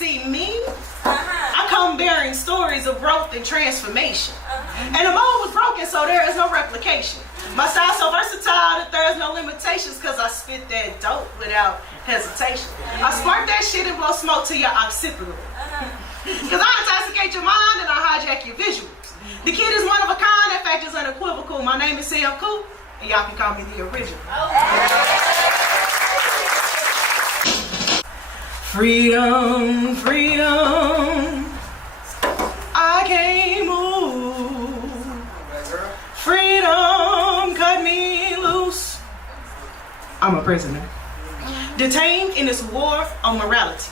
See me? I come bearing stories of growth and transformation. And the mold was broken, so there is no replication. My style so versatile that there is no limitations, because I spit that dope without hesitation. I spark that shit and blow smoke to your occipital. Because I intoxicate your mind and I hijack your visuals. The kid is one of a kind, that fact is unequivocal. My name is Coop, and y'all can call me the original. Freedom, freedom, I can't move. Freedom, cut me loose. I'm a prisoner, detained in this war on morality,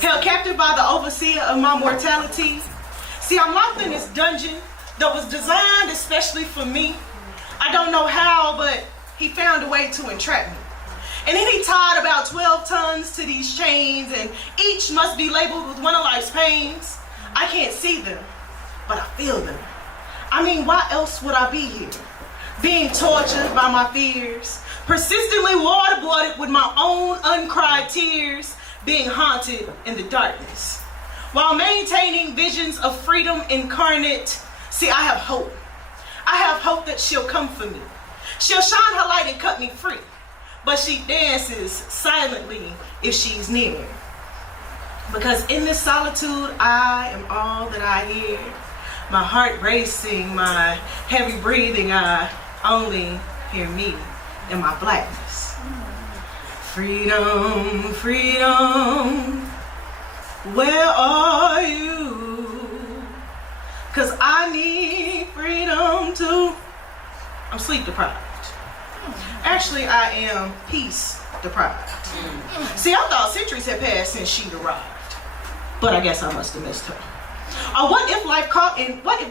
held captive by the overseer of my mortality. See, I'm locked in this dungeon that was designed especially for me. I don't know how, but he found a way to entrap me. And then he tied about 12 tons to these chains, and each must be labeled with one of life's pains. I can't see them, but I feel them. I mean, why else would I be here? Being tortured by my fears, persistently waterboarded with my own uncried tears, being haunted in the darkness, while maintaining visions of freedom incarnate. See, I have hope. I have hope that she'll come for me. She'll shine her light and cut me free. But she dances silently if she's near. Because in this solitude, I am all that I hear. My heart racing, my heavy breathing, I only hear me in my blackness. Freedom, freedom, where are you? Because I need freedom too. I'm sleep deprived. Actually, I am peace deprived. See, I thought centuries had passed since she'd arrived, but I guess I must have missed her. Or what if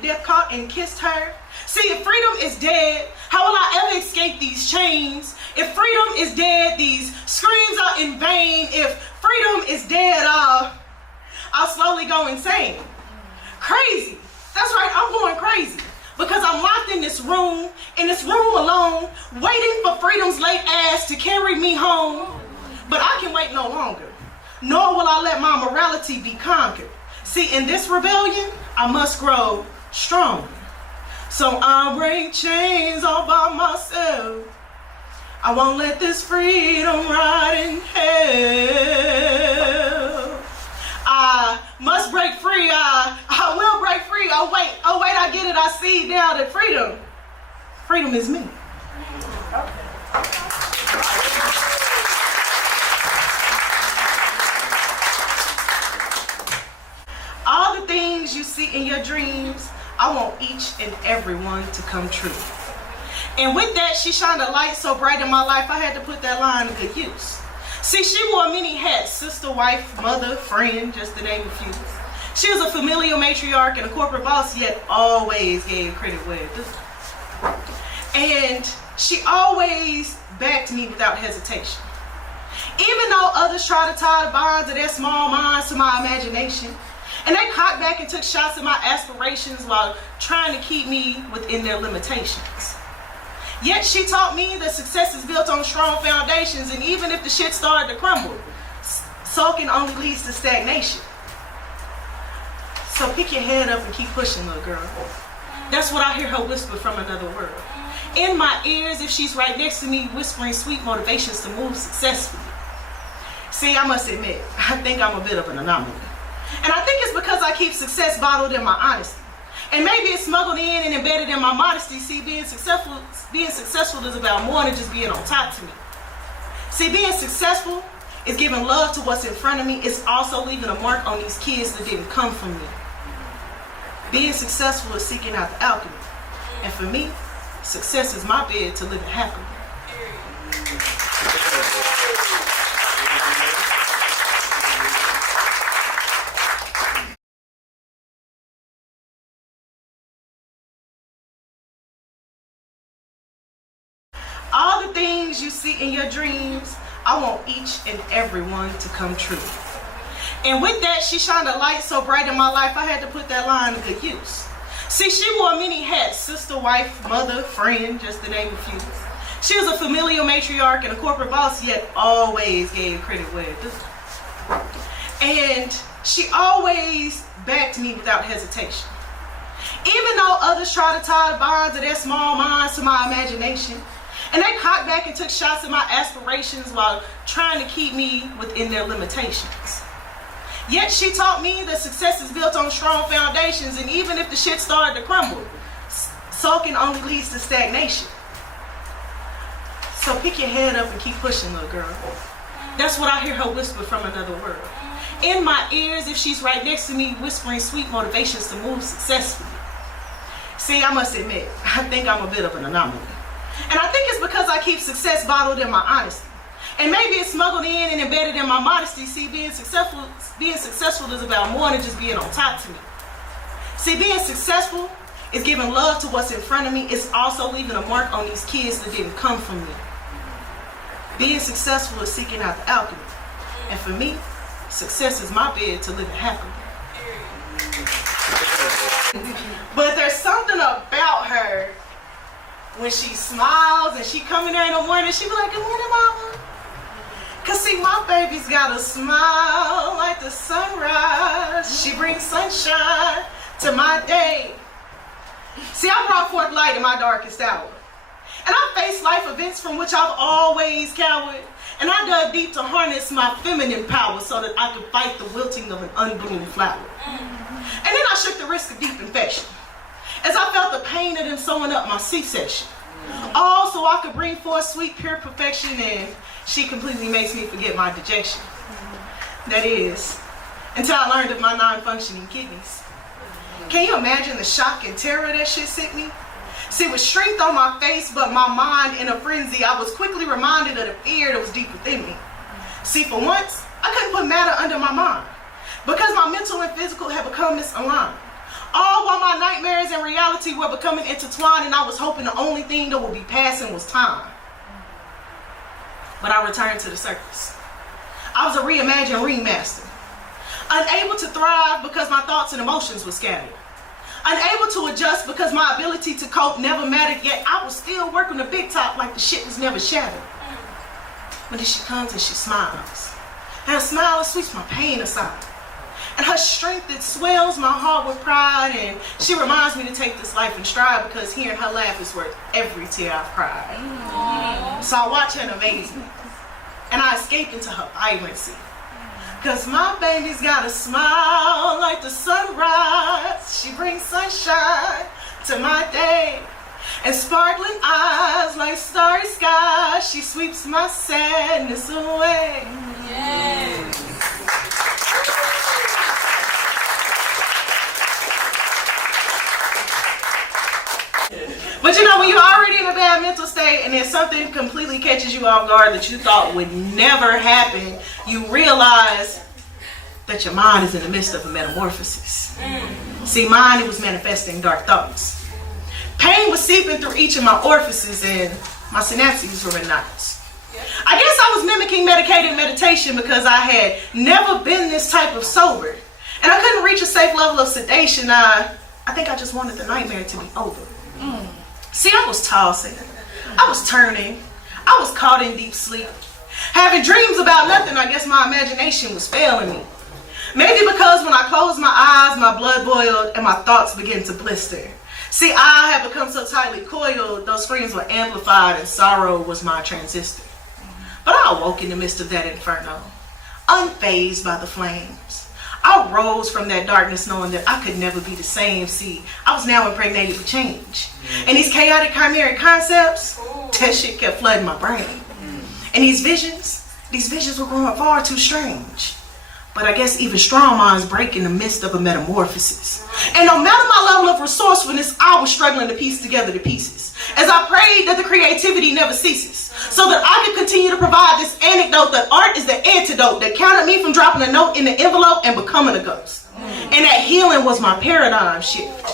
death caught and kissed her? See, if freedom is dead, how will I ever escape these chains? If freedom is dead, these screams are in vain. If freedom is dead, I'll slowly go insane. Crazy. That's right, I'm going crazy. Because I'm locked in this room alone, waiting for freedom's late ass to carry me home. But I can wait no longer, nor will I let my morality be conquered. See, in this rebellion, I must grow strong. So I'll break chains all by myself. I won't let this freedom rot in hell. I must break free. I will break free. Oh wait, I get it. I see now that freedom is me. All the things you see in your dreams, I want each and every one to come true. And with that, she shined a light so bright in my life, I had to put that line to good use. See, she wore many hats: sister, wife, mother, friend, just to name a few. She was a familial matriarch and a corporate boss, yet always gave credit where it due. And she always backed me without hesitation. Even though others try to tie the bonds of their small minds to my imagination, and they cocked back and took shots at my aspirations while trying to keep me within their limitations. Yet she taught me that success is built on strong foundations, and even if the shit started to crumble, sulking only leads to stagnation. So pick your head up and keep pushing, little girl. That's what I hear her whisper from another world. In my ears, if she's right next to me, whispering sweet motivations to move successfully. See, I must admit, I think I'm a bit of an anomaly. And I think it's because I keep success bottled in my honesty. And maybe it's smuggled in and embedded in my modesty. See, being successful is about more than just being on top to me. See, being successful is giving love to what's in front of me. It's also leaving a mark on these kids that didn't come from me. Being successful is seeking out the alchemy. And for me, success is my bed to live happily. All the things you see in your dreams, I want each and every one to come true. And with that, she shined a light so bright in my life, I had to put that line to good use. See, she wore many hats: sister, wife, mother, friend, just to name a few. She was a familial matriarch and a corporate boss, yet always gave credit where it due. And she always backed me without hesitation. Even though others try to tie the bonds of their small minds to my imagination, and they cocked back and took shots at my aspirations while trying to keep me within their limitations. Yet she taught me that success is built on strong foundations, and even if the shit started to crumble, sulking only leads to stagnation. So pick your head up and keep pushing, little girl. That's what I hear her whisper from another world. In my ears, if she's right next to me, whispering sweet motivations to move successfully. See, I must admit, I think I'm a bit of an anomaly. And I think it's because I keep success bottled in my honesty. And maybe it's smuggled in and embedded in my modesty. See, being successful is about more than just being on top to me. See, being successful is giving love to what's in front of me. It's also leaving a mark on these kids that didn't come from me. Being successful is seeking out the alchemy. And for me, success is my bid to live happily. But there's something about her when she smiles and she come in there in the morning, she be like, "Good morning, mama." Cause see, my baby's got a smile like the sunrise. She brings sunshine to my day. See, I brought forth light in my darkest hour. And I faced life events from which I've always cowered. And I dug deep to harness my feminine power so that I could fight the wilting of an unbloomed flower. And then I shook the risk of deep infection as I felt the pain of them sewing up my C-section. All so I could bring forth sweet, pure perfection, and she completely makes me forget my dejection. That is, until I learned of my non-functioning kidneys. Can you imagine the shock and terror that shit sent me? See, with strength on my face, but my mind in a frenzy, I was quickly reminded of the fear that was deep within me. See, for once, I couldn't put matter under my mind, because my mental and physical had become misaligned. All while my nightmares and reality were becoming intertwined, and I was hoping the only thing that would be passing was time. But I returned to the circus. I was a reimagined ringmaster, unable to thrive because my thoughts and emotions were scattered. Unable to adjust because my ability to cope never mattered, yet I was still working the big top like the shit was never shattered. But then she comes and she smiles. And her smile sweeps my pain aside. And her strength, it swells my heart with pride. And she reminds me to take this life in stride, because hearing her laugh is worth every tear I've cried. Aww. So I watch her in amazement. And I escape into her vibrancy. Cause my baby's got a smile like the sunrise. She brings sunshine to my day. And sparkling eyes like starry skies. She sweeps my sadness away. Yes. But you know, when you're already in a bad mental state and then something completely catches you off guard that you thought would never happen, you realize that your mind is in the midst of a metamorphosis. See, mine, it was manifesting dark thoughts. Pain was seeping through each of my orifices and my synapses were in knots. I guess I was mimicking medicated meditation because I had never been this type of sober. And I couldn't reach a safe level of sedation. I think I just wanted the nightmare to be over. See, I was tossing, I was turning, I was caught in deep sleep. Having dreams about nothing, I guess my imagination was failing me. Maybe because when I closed my eyes, my blood boiled and my thoughts began to blister. See, I had become so tightly coiled, those screams were amplified and sorrow was my transistor. But I awoke in the midst of that inferno, unfazed by the flames. I rose from that darkness knowing that I could never be the same. See, I was now impregnated with change. And these chaotic chimeric concepts, that shit kept flooding my brain. And these visions were growing far too strange. But I guess even strong minds break in the midst of a metamorphosis. And no matter my level of resourcefulness, I was struggling to piece together the pieces. As I prayed that the creativity never ceases, so that I could continue to provide this anecdote that art is the antidote that counted me from dropping a note in the envelope and becoming a ghost. And that healing was my paradigm shift.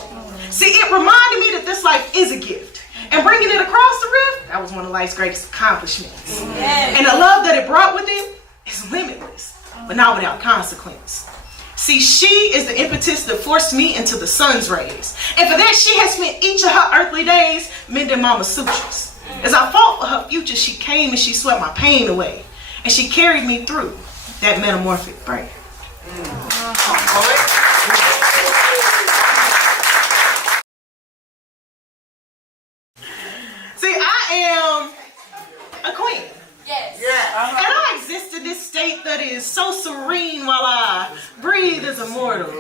See, it reminded me that this life is a gift. And bringing it across the rift, that was one of life's greatest accomplishments. And the love that it brought with it is limitless, but not without consequence. See, she is the impetus that forced me into the sun's rays. And for that, she has spent each of her earthly days mending mama's sutures. As I fought for her future, she came and she swept my pain away. And she carried me through that metamorphic brain. breathe as a mortal,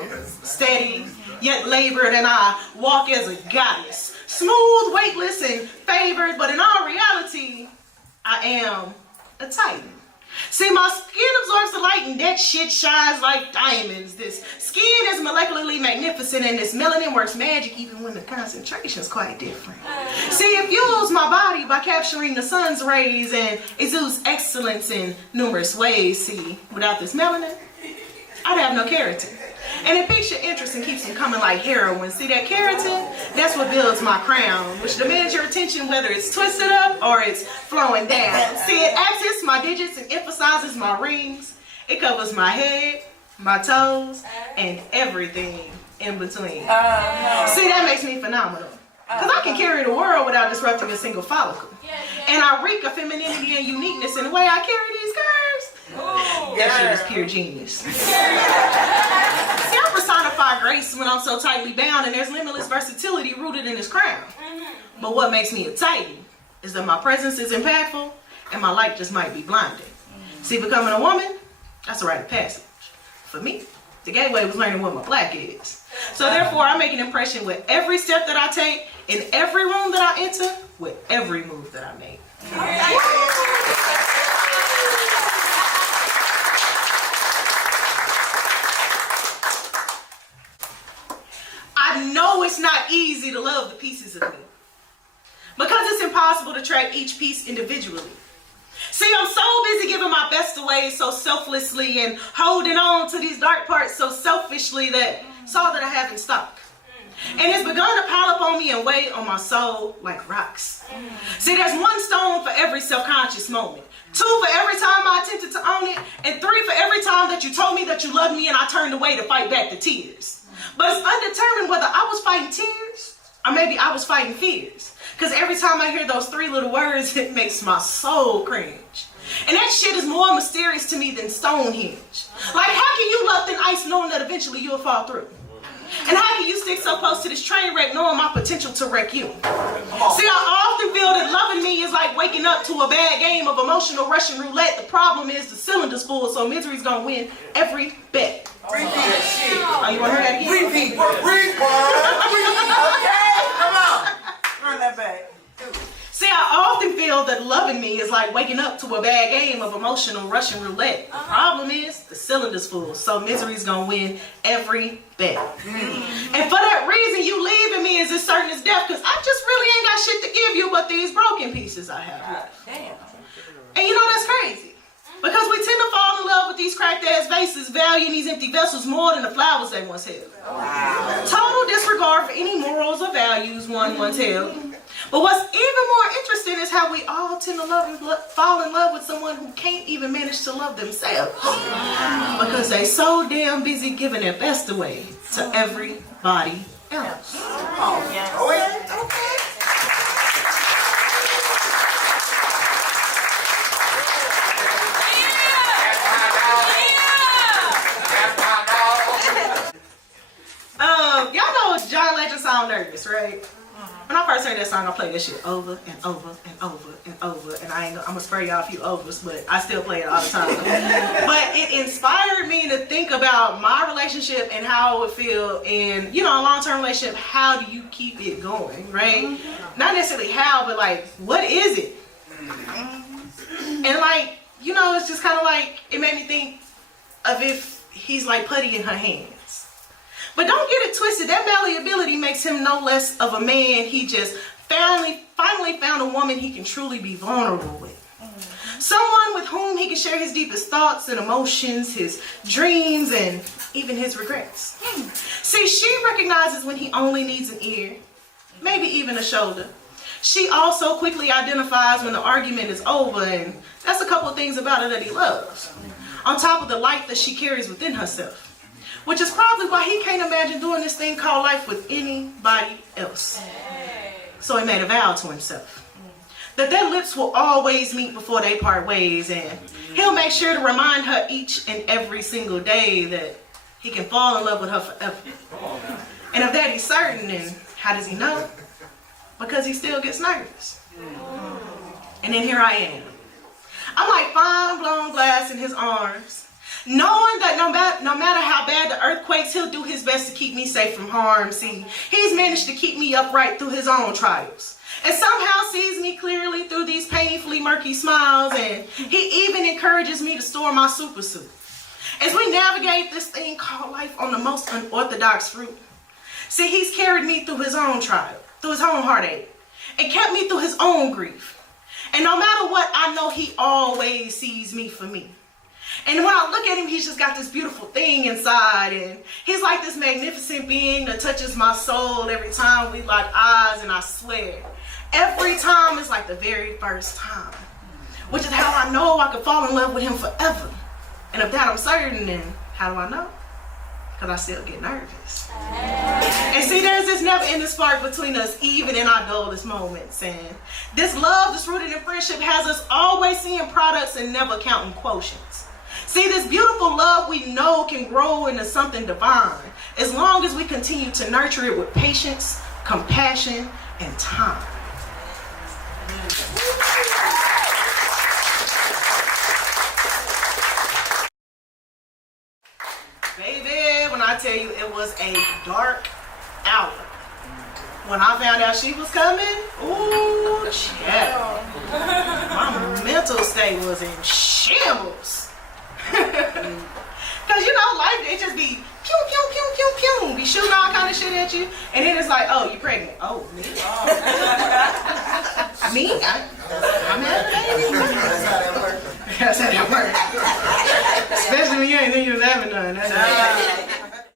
steady, yet labored, and I walk as a goddess, smooth, weightless, and favored, but in all reality, I am a titan. See, my skin absorbs the light and that shit shines like diamonds. This skin is molecularly magnificent and this melanin works magic even when the concentration is quite different. See, it fuels my body by capturing the sun's rays and exudes excellence in numerous ways. See, without this melanin, I'd have no keratin. And it piques your interest and keeps them coming like heroin. See, that keratin, that's what builds my crown, which demands your attention whether it's twisted up or it's flowing down. See, it accents my digits and emphasizes my rings. It covers my head, my toes, and everything in between. See, that makes me phenomenal. Because I can carry the world without disrupting a single follicle. And I reek of femininity and uniqueness in the way I carry these curves. That shit is pure genius. See, I personify grace when I'm so tightly bound, and there's limitless versatility rooted in this crown. But what makes me a titan is that my presence is impactful and my light just might be blinding. See, becoming a woman, that's a rite of passage. For me, the gateway was learning what my black is. So therefore, I make an impression with every step that I take, in every room that I enter, with every move that I make. I know it's not easy to love the pieces of me because it's impossible to track each piece individually. See, I'm so busy giving my best away so selflessly and holding on to these dark parts so selfishly that it's all that I have in stock. And it's begun to pile up on me and weigh on my soul like rocks. See, there's one stone for every self-conscious moment. 2 for every time I attempted to own it. And 3 for every time that you told me that you loved me and I turned away to fight back the tears. But it's undetermined whether I was fighting tears or maybe I was fighting fears. Because every time I hear those 3 little words, it makes my soul cringe. And that shit is more mysterious to me than Stonehenge. Like, how can you love thin ice knowing that eventually you'll fall through? And how can you stick so close to this train wreck knowing my potential to wreck you? See, I often feel that loving me is like waking up to a bad game of emotional Russian roulette. The problem is the cylinder's full, so misery's gonna win every bet. Repeat that shit. Oh, you wanna hear that again? Repeat. Okay, come on. Run that back. See, I often feel that loving me is like waking up to a bad game of emotional Russian roulette. The problem is the cylinder's full, so misery's gonna win every bet. And for that reason, you leaving me is as certain as death, because I just really ain't got shit to give you but these broken pieces I have left. Damn. And you know that's crazy. Because we tend to fall in love with these cracked ass vases, valuing these empty vessels more than the flowers they once held. Wow. Total disregard for any morals or values one once held. But what's even more interesting is how we all tend to fall in love with someone who can't even manage to love themselves. Because they so damn busy giving their best away to everybody else. Oh, yeah. Okay. Y'all know John Legend song Nervous, right? When I first heard that song, I played that shit over and over and over and over. And I'm gonna spare y'all a few overs, but I still play it all the time. But it inspired me to think about my relationship and how it would feel in, a long-term relationship. How do you keep it going, right? Not necessarily how, but like, what is it? And like, it's just kind of like, it made me think of if he's like putty in her hands. But don't get it twisted. That malleability makes him no less of a man. He just finally found a woman he can truly be vulnerable with. Someone with whom he can share his deepest thoughts and emotions, his dreams, and even his regrets. See, she recognizes when he only needs an ear, maybe even a shoulder. She also quickly identifies when the argument is over, and that's a couple of things about her that he loves. On top of the light that she carries within herself. Which is probably why he can't imagine doing this thing called life with anybody else. So he made a vow to himself that their lips will always meet before they part ways, and he'll make sure to remind her each and every single day that he can fall in love with her forever. And of that he's certain. And how does he know? Because he still gets nervous. And then here I am. I'm like fine blown glass in his arms, knowing that no matter how bad earthquakes, he'll do his best to keep me safe from harm. See, he's managed to keep me upright through his own trials. And somehow sees me clearly through these painfully murky smiles. And he even encourages me to store my super suit. As we navigate this thing called life on the most unorthodox route. See, he's carried me through his own trial, through his own heartache, and kept me through his own grief. And no matter what, I know he always sees me for me. And when I look at him, he's just got this beautiful thing inside. And he's like this magnificent being that touches my soul every time we lock eyes. And I swear, every time it's like the very first time. Which is how I know I could fall in love with him forever. And of that I'm certain, then how do I know? Because I still get nervous. And see, there's this never-ending spark between us, even in our dullest moments. And this love that's rooted in friendship has us always seeing products and never counting quotients. See, this beautiful love we know can grow into something divine as long as we continue to nurture it with patience, compassion, and time. Baby, when I tell you it was a dark hour. When I found out she was coming, ooh, child. My mental state was in shambles. Cause you know, life, it just be pew, pew, pew, pew, pew, be shooting all kind of shit at you. And then it's like, oh, you pregnant. Oh, me? Oh. Me? I'm having a baby. That's how that works. That's how that works. Especially when you ain't think you was having none. That's